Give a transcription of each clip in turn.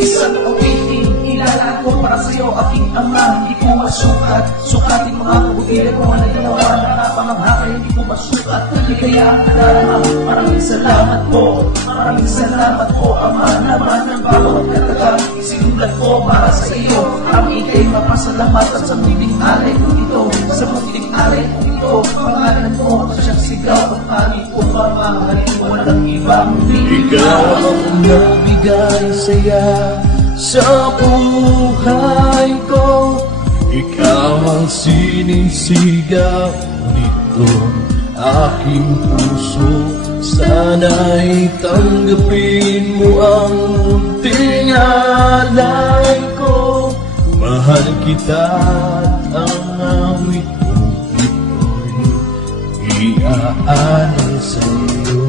Isang awitin, ilalaan ko para sa'yo, aking ama. Hindi ko masukat, sukatin mga kabutihan ko na ginawa. Nakapamangha hindi ko masukat, ligayaan ka darama. Maraming salamat po, maraming salamat po, ama. Naman ng bawat katagang isinulat ko para sa iyo. Ang ikay mapasalamat at sa munting alay ko ito, sa munting alay ko ito, pangalan mo siyang sigaw at pangit ko mamahalin, walang ibang ikaw ang nabigay saya sa buhay ko. Ikaw ang sinisigaw nitong aking puso. Sana'y tanggapin mo ang munting alay ko. Mahal kita at ang awit mo ito'y iaalay sa'yo.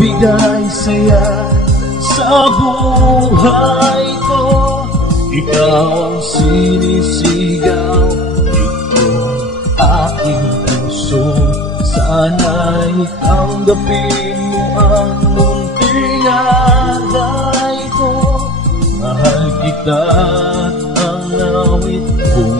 Bigay saya sa buhay ko. Ikaw ang sinisigaw nitong aking puso. Sana'y tanggapin mo ang munting alay ko. Mahal kita at ang awit kong